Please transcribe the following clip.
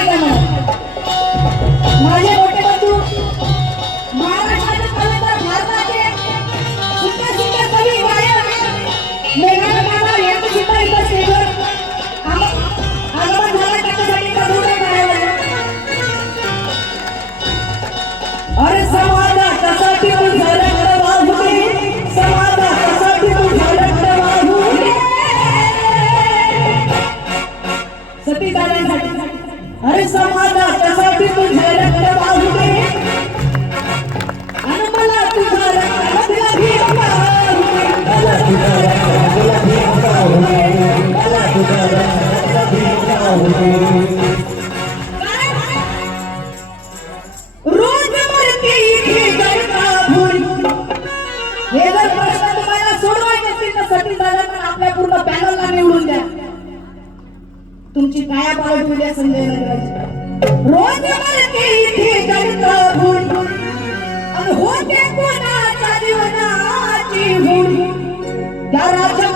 ऐका मला. माझे मोठे बंधू महाराष्ट्राचे कलाकार, भारताचे सुंदर सुंदर कवी गायक मेघना बाबा यांची सुद्धा इथं स्टेजवर आगमन झालं त्याच्यासाठी का जोरदार टाळ्या वाजवा. अरे समाजासाठी तू झालं वाहून, समाजासाठी तू झालं वाहून. सती दादांसाठी. अरे समाजासाठी तू झालं वाहून आणि मला तुझा रक्तातला भीम वाहून. मला तुझा रक्तातला भीम वाहून. मला तुझा रक्तातला भीम वाहून. रोज मरते इथे जगता भूल. हे जर प्रश्न तुम्हाला सोडवायचे असतील तर सती दादांना आपल्या पूर्ण पॅनलला निवडून द्या. तुमची काया पालट होईल या संजय नगराची. रोज मरते इथे जगता भूल आणि होते कोणाच्या जीवनाची भूल. त्या राजा